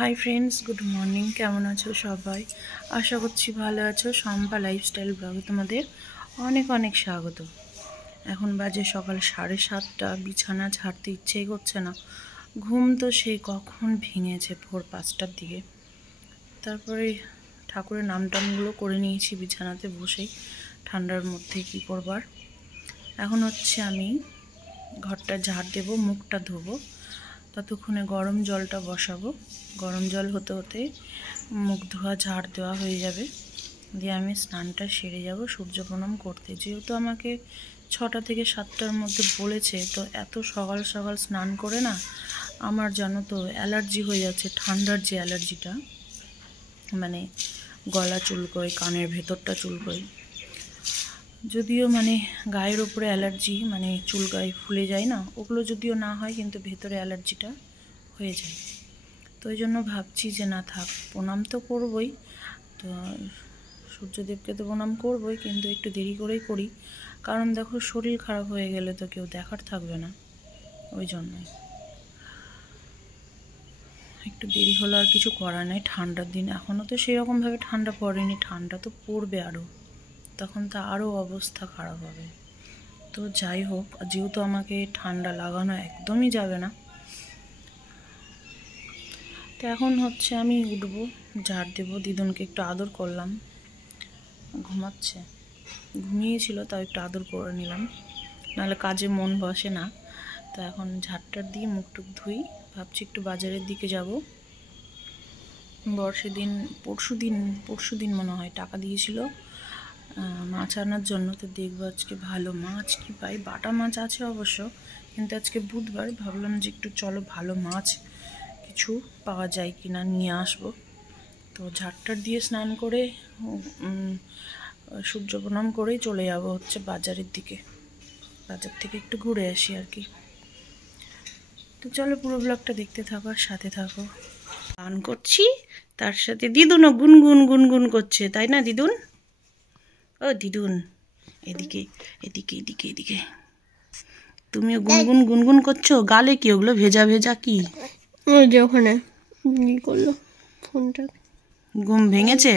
Hi friends, good morning. কেমন আছো সবাই? আশা করছি ভালো আছো। শম্পা লাইফস্টাইল ব্লগে তোমাদের অনেক অনেক স্বাগত। এখন বাজে সকাল 7:30। বিছানা ছাড়তে ইচ্ছেই করছে না। ঘুম তো সেই কখন ভেঙেছে, ভোর 5টার দিকে। তারপরে ঠাকুরের নামটামগুলো করে নিয়েছি বিছানাতে বসেই, ঠান্ডার মধ্যে কী করবার। এখন হচ্ছে আমি ঘরটা ঝাড় দেবো, মুখটা ধোবো, ততক্ষণে গরম জলটা বসাবো। গরম জল হতে হতে মুখ ধোয়া ঝাড় দেওয়া হয়ে যাবে, দিয়ে আমি স্নানটা সেরে যাব সূর্য প্রণাম করতে। যেহেতু আমাকে 6টা থেকে 7টার মধ্যে বলেছে, তো এত সকাল সকাল স্নান করে না আমার জানো তো অ্যালার্জি হয়ে যাচ্ছে। ঠান্ডার যে অ্যালার্জিটা, মানে গলা চুলকোয়, কানের ভেতরটা চুলকোয়, যদিও মানে গায়ের ওপরে অ্যালার্জি, মানে চুলকায় ফুলে যায় না, ওগুলো যদিও না হয় কিন্তু ভেতরে অ্যালার্জিটা হয়ে যায়। তো ওই জন্য ভাবছি যে না থাক, প্রণাম তো করবই, তো সূর্যদেবকে তো প্রণাম করবই, কিন্তু একটু দেরি করেই করি, কারণ দেখো শরীর খারাপ হয়ে গেলে তো কেউ দেখার থাকবে না, ওই জন্যই একটু দেরি হলো। আর কিছু করার নাই, ঠান্ডার দিন, এখনও তো সেরকমভাবে ঠান্ডা পড়েনি, ঠান্ডা তো পড়বে আরও, তখন তো আরও অবস্থা খারাপ হবে। তো যাই হোক, যেহেতু আমাকে ঠান্ডা লাগানো একদমই যাবে না, তো এখন হচ্ছে আমি উঠবো, ঝাড় দেবো। দিদুনকে একটু আদর করলাম, ঘুমাচ্ছে, ঘুমিয়েছিল, তাও একটু আদর করে নিলাম, নাহলে কাজে মন বসে না। তো এখন ঝাড়টার দিয়ে মুখ টুক ধুই। ভাবছি একটু বাজারের দিকে যাব। পরশু দিন মনে হয় টাকা দিয়েছিল মাছ আনার জন্য। তো দেখবো আজকে ভালো মাছ কি পাই। বাটা মাছ আছে অবশ্য, কিন্তু আজকে বুধবার, ভাবলাম যে একটু চলো ভালো মাছ কিছু পাওয়া যায় কিনা নিয়ে আসবো। তো ঝাড়টার দিয়ে স্নান করে সূর্য প্রণাম করেই চলে যাব হচ্ছে বাজারের দিকে। বাজার থেকে একটু ঘুরে আসি আর কি। তো চলো পুরো ব্লগটা দেখতে থাকো আর সাথে থাকো। গান করছি, তার সাথে দিদুনও গুনগুন গুনগুন করছে, তাই না দিদুন? ও দিদুন, এদিকে এদিকে এদিকে এদিকে, তুমিও গুনগুন গুনগুন করছো। গালে কি ওগুলো ভেজা ভেজা কি? ওই যে ওখানে করলো ফোনটা, ঘুম ভেঙেছে।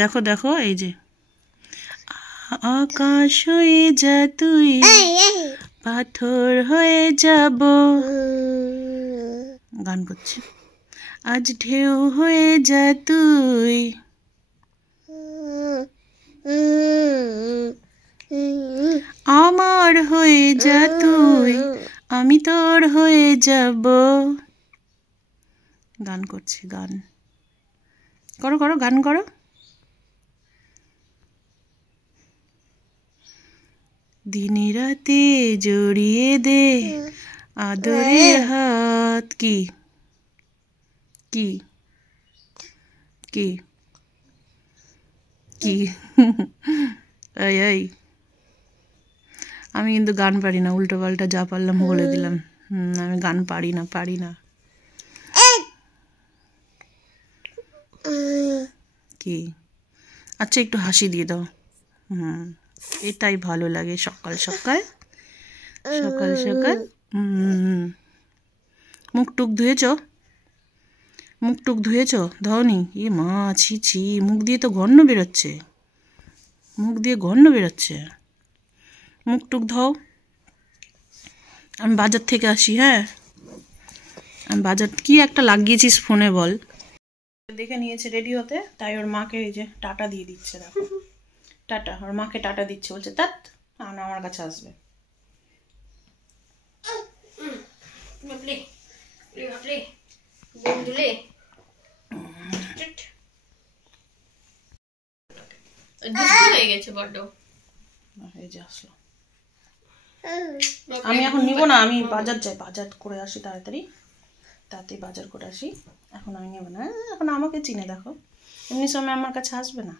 দেখো দেখো, এই যে আকাশ হয়ে যা তুই, পাথর হয়ে যাব, গান করছে। আজ ঢেউ হয়ে যা তুই, আমার হয়ে যা তুই, আমি তোর হয়ে যাব। গান করছে, গান করো করো, গান করো। দিনে রাতে জড়িয়ে দে আদরে হাত। কি কি কি কি এই এই, আমি কিন্তু গান পারি না, উল্টো পাল্টা যা পারলাম বলে দিলাম। আমি গান পারি না, পারি না। কি? আচ্ছা একটু হাসি দিয়ে দাও। এটাই ভালো লাগে সকাল সকাল, সকাল সকাল। মুখ টুক ধুয়েছ? মুখ টুক ধুয়েছ? ধোনি? এ মা, ছি ছি, মুখ দিয়ে তো গন্ধ বেরোচ্ছে, মুখ দিয়ে গন্ধ বেরোচ্ছে। মুখ টুক ধোও। আমি বাজার থেকে আসি। হ্যাঁ, আমি বাজার কি একটা লাগিয়েছিস ফোনে বল। দেখে নিয়েছে রেডি হতে, তাই ওর মাকে এই যে টাটা দিয়ে দিচ্ছে। দেখো টাটা, ওর মাকে টাটা দিচ্ছে, বলছে তাত না আমার কাছে আসবে। এই যে আসলো। আমি এখন নিব না, আমি বাজার যাই, বাজার করে আসি তাড়াতাড়ি, তাড়াতাড়ি বাজার করে আসি। এখন আমি নেব না, এখন আমাকে চিনে দেখো, এমনি সময় আমার কাছে আসবে না।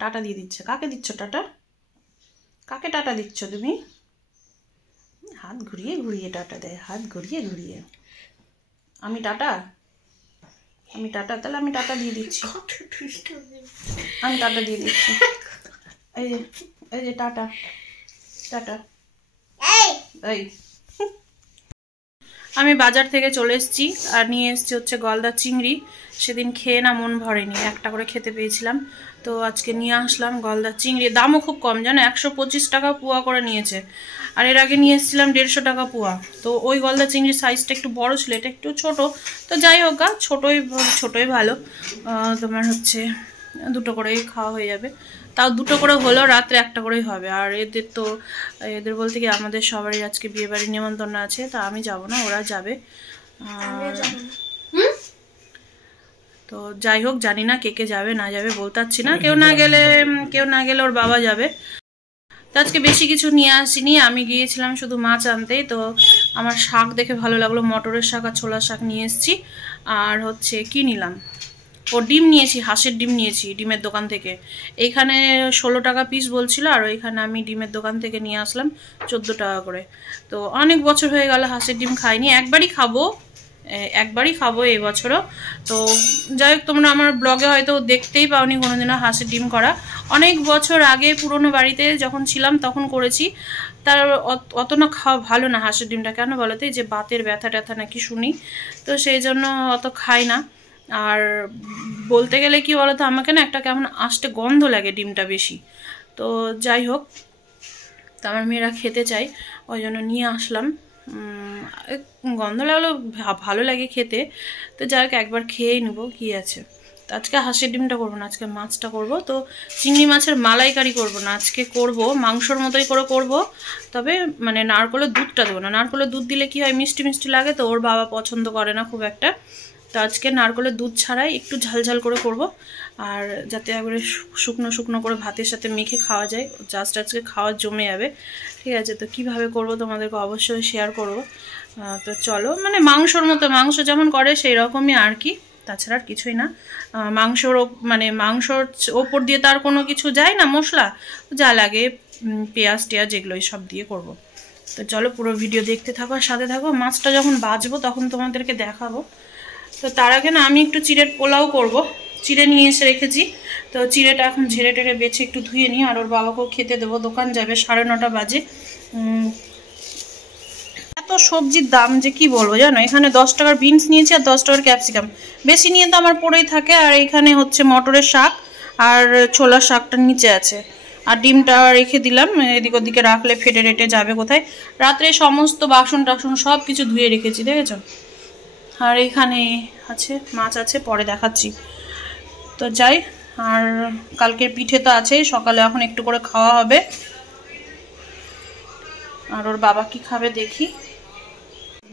টাটা দিয়ে দিচ্ছে। কাকে দিচ্ছ টাটা? কাকে টাটা দিচ্ছ তুমি? হাত ঘুরিয়ে ঘুরিয়ে টাটা দেয়, হাত ঘুরিয়ে ঘুরিয়ে। আমি টাটা, আমি টাটা, তাহলে আমি টাটা দিয়ে দিচ্ছি, আমি টাটা দিয়ে দিচ্ছি। এই যে, এই যে টাটা, টাটা। এই আমি বাজার থেকে চলে এসেছি আর নিয়ে এসেছি হচ্ছে গলদা চিংড়ি। সেদিন খেয়ে না মন ভরেনি, একটা করে খেতে পেয়েছিলাম, তো আজকে নিয়ে আসলাম গলদা চিংড়ি। দামও খুব কম, জানো, 125 টাকা পোয়া করে নিয়েছে। আর এর আগে নিয়ে এসেছিলাম 150 টাকা পোয়া। তো ওই গলদা চিংড়ির সাইজটা একটু বড় ছিল, এটা একটু ছোট। তো যাই হোক, ছোটোই ভালো। তোমার হচ্ছে দুটো করেই খাওয়া হয়ে যাবে, তাও দুটো করে হলেও রাত্রে একটা করেই হবে। আর এদের বলতে কি আমাদের সবারই আজকে বিয়েবাড়ির নিমন্ত্রণ আছে, তা আমি যাব না, ওরা যাবে। তো যাই হোক, জানি না কে কে যাবে না যাবে বলতে পারছি না। কেউ না গেলে ওর বাবা যাবে। তো আজকে বেশি কিছু নিয়ে আসিনি, আমি গিয়েছিলাম শুধু মাছ আনতেই। তো আমার শাক দেখে ভালো লাগলো, মটরের শাক আর ছোলার শাক নিয়ে এসেছি। আর হচ্ছে কি নিলাম, ডিম নিয়েছি, হাঁসের ডিম নিয়েছি ডিমের দোকান থেকে। এইখানে 16 টাকা পিস বলছিল, আর ওইখানে আমি ডিমের দোকান থেকে নিয়ে আসলাম 14 টাকা করে। তো অনেক বছর হয়ে গেল হাঁসের ডিম খাইনি, একবারই খাবো এই বছরও। তো যাই হোক, তোমরা আমার ব্লগে হয়তো দেখতেই পাওনি কোনোদিনও হাঁসের ডিম করা। অনেক বছর আগে পুরনো বাড়িতে যখন ছিলাম তখন করেছি। তার অত না খাওয়া ভালো না হাঁসের ডিমটা, কেন বলতে যে বাতের ব্যথা ট্যাথা নাকি শুনি, তো সেই জন্য অত খাই না। আর বলতে গেলে কি বলতো, আমাকে না একটা কেমন আষ্টে গন্ধ লাগে ডিমটা বেশি। তো যাই হোক, তো আমার মেয়েরা খেতে চাই, ওই জন্য নিয়ে আসলাম। গন্ধ লাগলেও ভালো লাগে খেতে। তো যাই হোক, একবার খেয়েই নেবো, কি আছে। তো আজকে হাঁসের ডিমটা করবো না, আজকে মাছটা করব। তো চিংড়ি মাছের মালাইকারি করব না, আজকে করব মাংসর মতোই করব। তবে মানে নারকেলের দুধটা দেবো না, নারকেলের দুধ দিলে কি হয়, মিষ্টি মিষ্টি লাগে, তো ওর বাবা পছন্দ করে না খুব একটা। তো আজকে নারকেলের দুধ ছাড়াই একটু ঝালঝাল করে করব। আর যাতে একবারে শুকনো করে ভাতের সাথে মেখে খাওয়া যায়, জাস্ট আজকে খাওয়া জমে যাবে, ঠিক আছে। তো কিভাবে করব তোমাদেরকে অবশ্যই শেয়ার করব। তো চলো, মানে মাংসর মতো, মাংস যেমন করে সেই রকমই আর কি, তাছাড়া আর কিছুই না। মাংসর ওপর দিয়ে তার কোনো কিছু যায় না, মশলা যা লাগে পেঁয়াজ টেয়াজ এগুলোই সব দিয়ে করব। তো চলো পুরো ভিডিও দেখতে থাকো আর সাথে থাকো। মাছটা যখন ভাজবো তখন তোমাদেরকে দেখাবো। তো তার আগে না আমি একটু চিড়ের পোলাও করব, চিড়ে নিয়ে এসে রেখেছি। তো চিড়েটা এখন ঝেড়ে টেড়ে বেছে একটু ধুয়ে নিই, আর ওর বাবাকেও খেতে দেবো, দোকান যাবে, 9:30 বাজে। এত সবজির দাম যে কি বলবো জানো, এখানে 10 টাকার বিনস নিয়েছি আর 10 টাকার ক্যাপসিকাম, বেশি নিয়ে তো আমার পড়েই থাকে। আর এইখানে হচ্ছে মটরের শাক আর ছোলার শাকটা নিচে আছে, আর ডিমটা রেখে দিলাম, এদিক ওদিকে রাখলে ফেটে রেটে যাবে কোথায়। রাত্রে সমস্ত বাসন টাসন সব কিছু ধুয়ে রেখেছি, দেখেছো। আর এখানে আছে মাছ আছে, পরে দেখাচ্ছি। তো যাই, আর কালকের পিঠে তো আছেই, সকালে এখন একটু করে খাওয়া হবে। আর ওর বাবা কি খাবে দেখি।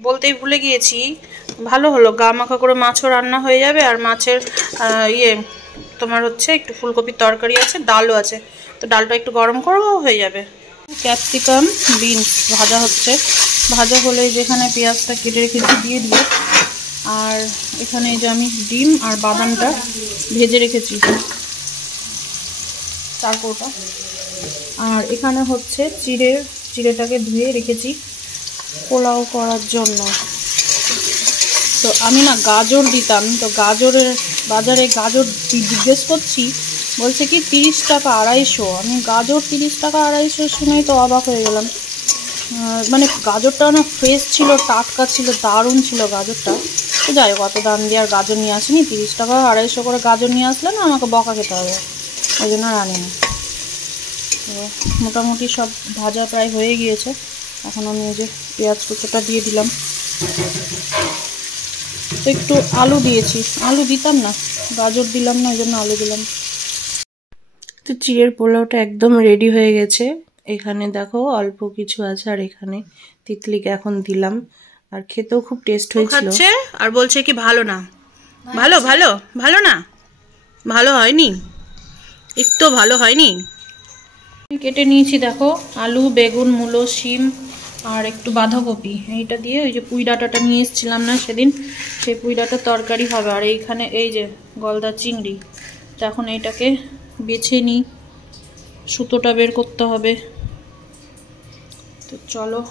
বলতেই ভুলে গিয়েছি, ভালো হলো, গা মাখা করে মাছও রান্না হয়ে যাবে। আর মাছের তোমার হচ্ছে একটু ফুলকপির তরকারি আছে, ডালও আছে, তো ডালটা একটু গরম করবো, হয়ে যাবে। ক্যাপসিকাম বিনস ভাজা হচ্ছে, ভাজা হলে যেখানে পেঁয়াজটা কেটে রেখেছি দিয়ে দিয়ে। আর এখানে যে আমি ডিম আর বাদামটা ভেজে রেখেছি 4 কৌটা। আর এখানে হচ্ছে চিড়েটাকে ধুয়ে রেখেছি পোলাও করার জন্য। তো আমি না গাজর দিতাম, তো বাজারে গাজর জিজ্ঞেস করছি, বলছে কি 30 টাকা 250। আমি গাজর 30 টাকা 250 শুনেই তো অবাক হয়ে গেলাম। মানে গাজরটা না ফ্রেশ ছিল, টাটকা ছিল, দারুণ ছিল গাজরটা। তো যাই হোক, অত দাম দিয়ে আর গাজর নিয়ে আসিনি, 30 টাকা 250 করে গাজর নিয়ে আসলে না আমাকে বকা খেতে হবে, ওই জন্য আর আনিনি। তো মোটামুটি সব ভাজা প্রায় হয়ে গিয়েছে, এখন আমি এই যে পেঁয়াজ কুচোটা দিয়ে দিলাম। তো একটু আলু দিয়েছি, আলু দিতাম না, গাজর দিলাম না, ওই জন্য আলু দিলাম। তো চিড়ের পোলাওটা একদম রেডি হয়ে গেছে। এখানে দেখো অল্প কিছু আছে, আর এখানে তিতলিকে এখন দিলাম। আর খেতেও খুব টেস্ট হয়েছিল। আর বলছে কি ভালো না, ভালো না, ভালো হয়নি, একটু ভালো হয়নি। কেটে নিয়েছি দেখো, আলু, বেগুন, মূলো, শিম আর একটু বাঁধাকপি, এইটা দিয়ে ওই যে পুঁই ডাঁটাটা নিয়ে এসেছিলাম না সেদিন, সেই পুঁই ডাঁটার তরকারি হবে। আর এইখানে এই যে গলদা চিংড়ি, তো এখন এইটাকে বেছে নিই, সুতোটা বের করতে হবে। তো চলো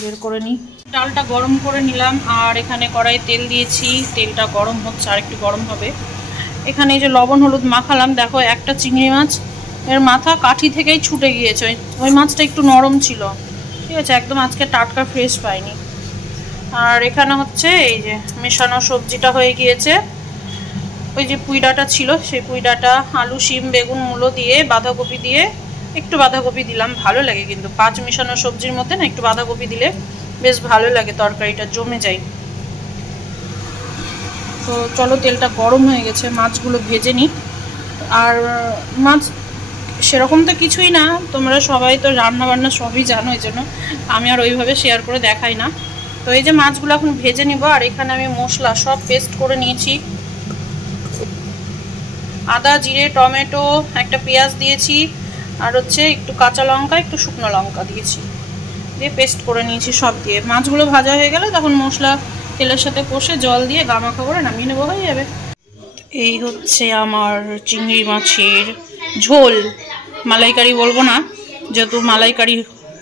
বের করে নিই। ডালটা গরম করে নিলাম, আর এখানে কড়াইয়ে তেল দিয়েছি, তেলটা গরম হচ্ছে, আর একটু গরম হবে। এখানে এই যে লবণ হলুদ মাখালাম, দেখো একটা চিংড়ি মাছ এর মাথা কাঠি থেকেই ছুটে গিয়েছে, ওই মাছটা একটু নরম ছিল, ঠিক আছে, একদম আজকে টাটকা ফ্রেশ পাইনি। আর এখানে হচ্ছে এই যে মেশানো সবজিটা হয়ে গিয়েছে। ওই যে পুঁই ডাঁটা ছিল সেই পুঁই ডাঁটা, আলু, শিম, বেগুন, মূলো দিয়ে, বাঁধাকপি দিয়ে, একটু বাঁধাকপি দিলাম, ভালো লাগে কিন্তু পাঁচ মেশানো সবজির মধ্যে না একটু বাঁধাকপি দিলে বেশ ভালো লাগে, তরকারিটা জমে যায়। তো চলো, তেলটা গরম হয়ে গেছে, মাছগুলো ভেজে নিই। আর মাছ সেরকম তো কিছুই না, তোমরা সবাই তো রান্না বান্না সবই জানো, এই জন্য আমি আর ওইভাবে শেয়ার করে দেখাই না। তো এই যে মাছগুলো এখন ভেজে নিব। আর এখানে আমি মশলা সব পেস্ট করে নিয়েছি, আদা, জিরে, টমেটো, একটা পেঁয়াজ দিয়েছি, আর হচ্ছে একটু কাঁচা লঙ্কা, একটু শুকনো লঙ্কা দিয়েছি, দিয়ে পেস্ট করে নিয়েছি সব দিয়ে। মাছগুলো ভাজা হয়ে গেলে তখন মশলা তেলের সাথে কষে জল দিয়ে গামাখা করে নামিয়ে নেবো, হয়ে যাবে। এই হচ্ছে আমার চিংড়ি মাছের ঝোল, মালাইকারি বলবো না যেহেতু মালাইকারি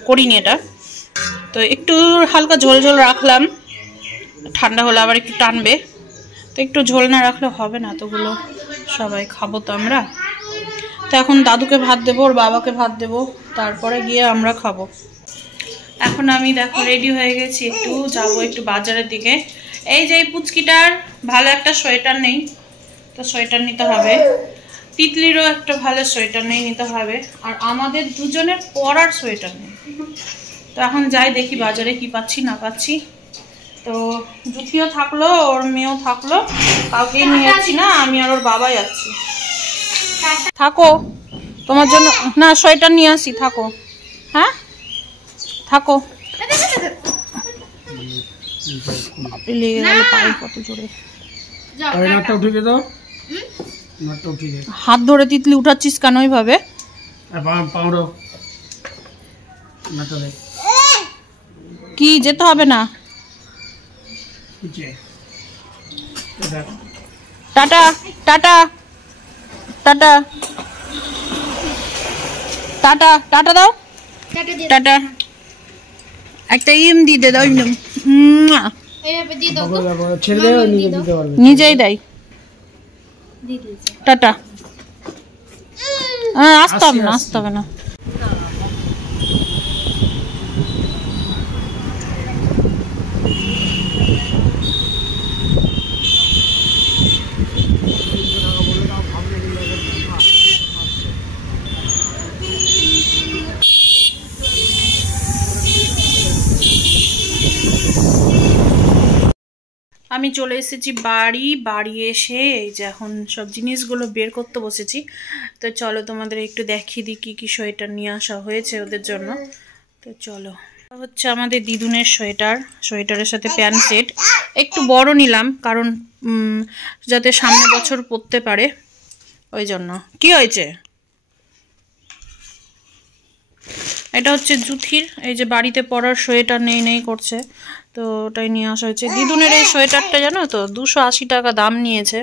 করিনি এটা, তো একটু হালকা ঝোল ঝোল রাখলাম, ঠান্ডা হলে আবার একটু টানবে, তো একটু ঝোল না রাখলে হবে না, তোগুলো সবাই খাবো তো আমরা। তো এখন দাদুকে ভাত দেবো, ওর বাবাকে ভাত দেবো, তারপরে গিয়ে আমরা খাবো। এখন আমি দেখো রেডি হয়ে গেছি, একটু যাবো একটু বাজারের দিকে। এই যে এই পুচকিটার ভালো একটা সোয়েটার নেই, তো সোয়েটার নিতে হবে। তিতলিরও একটা ভালো সোয়েটার নেই, নিতে হবে। আর আমাদের দুজনের পরার সোয়েটার নেই। তো এখন যাই দেখি বাজারে কি পাচ্ছি না পাচ্ছি। তো জুথিও থাকলো, ওর মেয়েও থাকলো, কাউকে নিয়ে যাচ্ছি না, আমি আর ওর বাবা যাচ্ছি। থাকো, তোমার জন্য না সোয়েটার নিয়ে আসি, থাকো। হ্যাঁ থাকো, লেগে গেল পায়ে কত জোরে। হাত ধরে তিতলি উঠাচ্ছিস কেন ওইভাবে? কি যেতে হবে না? Tata tata tata tata tata দাও, টাটা। একটা ইম দিয়ে দাও, নিজেই দেয়। টাটা। আসতে হবে না, আসতে হবে না। আমি চলে এসেছি বাড়ি এসে এই যে এখন সব জিনিসগুলো বের করতে বসেছি। তো চলো তোমাদের একটু দেখিয়ে দিই কি কি সোয়েটার নিয়ে আসা হয়েছে ওদের জন্য। তো চলো, হচ্ছে আমাদের দিদুনের সোয়েটারের সাথে প্যান্ট সেট একটু বড় নিলাম, কারণ যাতে সামনে বছর পরতে পারে, ওই জন্য। কি হয়েছে? এটা হচ্ছে জুথির, এই যে বাড়িতে পরার সোয়েটার নেই করছে, তো ওটাই নিয়ে আসা হয়েছে। দিদুনের এই সোয়েটারটা জানো তো 280 টাকা দাম নিয়েছে।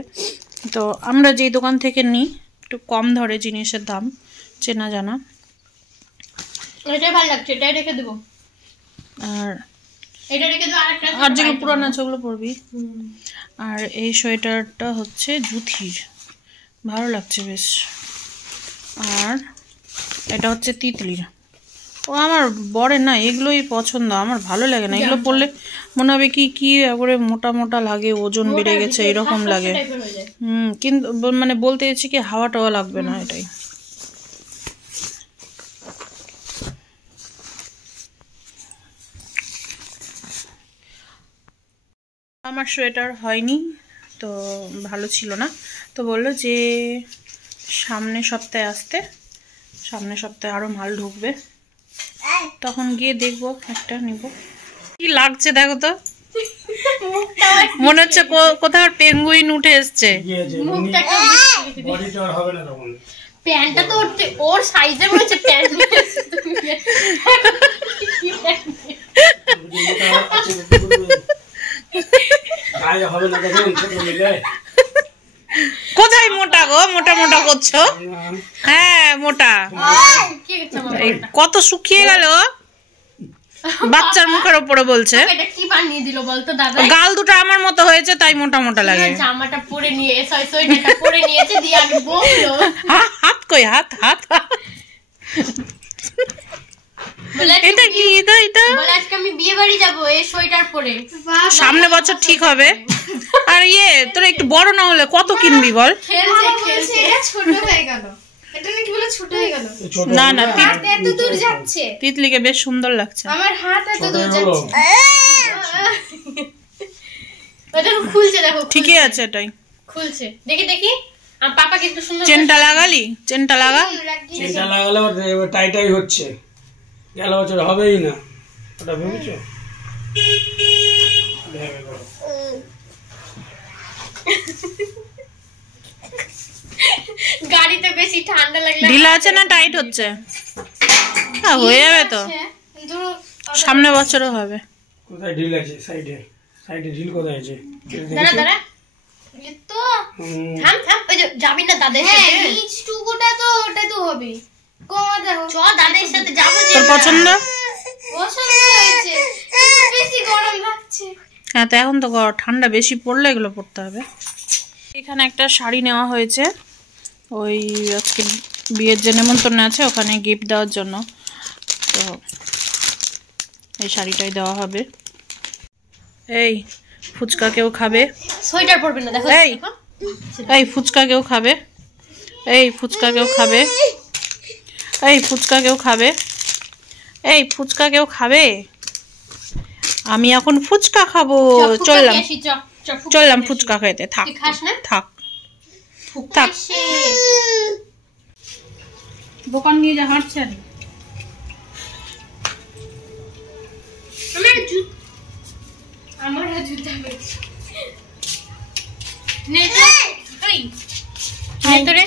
তো আমরা যেই দোকান থেকে নিই একটু কম ধরে জিনিসের দাম, চেনা জানা। এটাই ভালো লাগছে, এটাই রেখে দেবো। আর এটা রেখে দেবো, আর যেগুলো পুরানো আছে ওগুলো পরবি। আর এই সোয়েটারটা হচ্ছে জুথির, ভালো লাগছে বেশ। আর এটা হচ্ছে তিতলির। ও আমার বরের না এগুলোই পছন্দ, আমার ভালো লাগে না এগুলো পরলে, মনে হবে কি কি একবারে মোটা মোটা লাগে, ওজন বেড়ে গেছে এরকম লাগে। কিন্তু মানে বলতে চাইছি কি হাওয়া টাওয়া লাগবে না, এটাই। আমার সোয়েটার হয়নি, তো ভালো ছিল না, তো বললো যে সামনের সপ্তাহে আরো মাল ঢুকবে, তখন গিয়ে দেখবো, একটা নিব। কি লাগছে দেখো তো, মনে হচ্ছে কোথাও পেঙ্গুইন উঠে এসছে। প্যান্টটা তো ওর সাইজে মনে হচ্ছে প্যান্ট। কোথায় মোটা গো, মোটা মোটা করছো? হ্যাঁ মোটা, কত শুকিয়ে গেল, বাচ্চার মুখের উপরে বলছে। এটা কি বানিয়ে দিল বলতো দাদা? গাল দুটো আমার মতো হয়েছে তাই মোটা মোটা লাগে। জামাটা পরে নিয়ে সোয়েটারটা পরে নিয়েছে, দিয়ে আমি বললো হাত কই, হাত এটা কি? এটা বলে আজকে আমি বিয়ে বাড়ি যাবো এই সোয়েটার পরে। সামনে বছর ঠিক হবে। আর তোর একটু বড় না হলে কত কিনবি বল? খেলছে এটা ছোট হয়ে গেল। এটা নাকি বলে ছোট হয়ে গেল। না না, হাত এত দূর যাচ্ছে। তিতলিকে বেশ সুন্দর লাগছে। আমার হাত এত দূর যাচ্ছে। এটা খুলছে দেখো। ঠিকই আছে, এটাই খুলছে। দেখি দেখি আমার পাপাকে একটু সুন্দর চেনটা লাগালি? চেনটা লাগা। চেনটা লাগালে টাই টাই হচ্ছে, গেল বছর হবেই না, ওটা ভেবেছো? গাড়িতে বেশি ঠান্ডা লাগলে ঢিলা আছে না টাইট হচ্ছে? হ্যাঁ, হয়ে যাবে তো, কিন্তু সামনে বছরও হবে। কোথায় ঢিল আছে? সাইডে সাইডে ঢিল কোথায় আছে? দাঁড়া দাঁড়া এই তো থাম থাম ওই যে যাবি না দাদের সাথে? নিচ টুকুটা তো ওটা তো হবে। কোমা দেখো চ দাদের সাথে যাবো। যে তোর পছন্দ? পছন্দ হয়েছে, বেশি গরম লাগছে। হ্যাঁ, তো এখন তো ঠান্ডা বেশি পড়লে এগুলো পড়তে হবে। এখানে একটা শাড়ি নেওয়া হয়েছে, ওই আজকে বিয়ের যে নেমন্তন্ন আছে ওখানে গিফট দেওয়ার জন্য, তো এই শাড়িটাই দেওয়া হবে। এই ফুচকা কেউ খাবে? সোয়েটার পরবে না দেখো। এই ফুচকা কেউ খাবে? এই ফুচকা কেউ খাবে? এই ফুচকা কেউ খাবে? এই ফুচকা কেউ খাবে? আমি এখন ফুচকা খাবো। চললাম ফুচকা খেতে। থাক থাক থাক, দোকান নিয়ে যা হাঁটছেন। আমার জুতা রে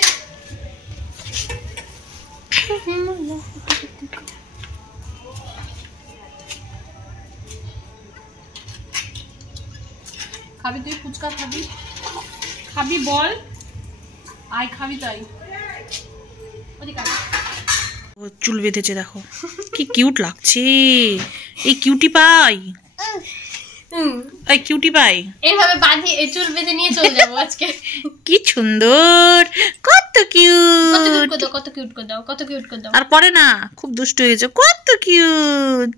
খাবি তুই ফুচকা? খাবি? খাবি বল, আয় খাবি তাই। চুল বেঁধেছে দেখো, কি কিউট লাগছে। এই কিউটি পাই, এই কিউটি পাই। এইভাবে বাঁধি এই চুল বেঁধে নিয়ে চলে যাবো আজকে। কি সুন্দর, কত কিউট। কত কিউট করে দাও, কত কিউট করে দাও। আর পরে না খুব দুষ্ট হয়ে গেছে, কত কিউট।